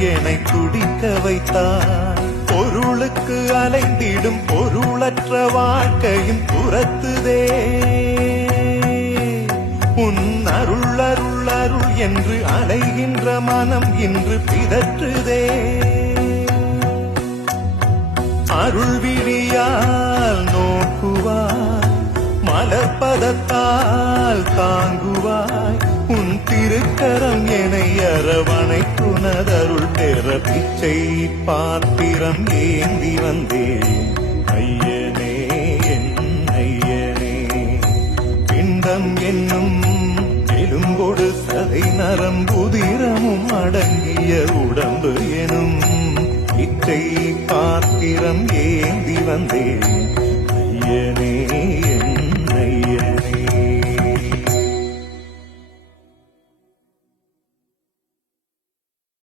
என்னை துடிக்க வைத்தாய். பொருளுக்கு அலைந்திடும் பொருளற்ற வாழ்க்கையும் துரத்துதே. உன் அருள் அருள் அருள் என்று அலைகின்ற மனம் இன்று பிதற்றுதே. அருள் விழியால் நோக்குவாய், மலர்பதத்தால் தாங்குவாய். உன் திருக்கரம் என்னை அரவணைக்குனதருள் பெற பிச்சை பாத்திரம் ஏந்தி வந்தேன். ஐயனே என் ஐயனே, பிண்டம் என்னும் எலும்பொடு சதை நரம்புதிரமும் அடங்கிய உடம்பு எனும் பிச்சை பாத்திரம் ஏந்தி வந்தேன். ஐயனே என்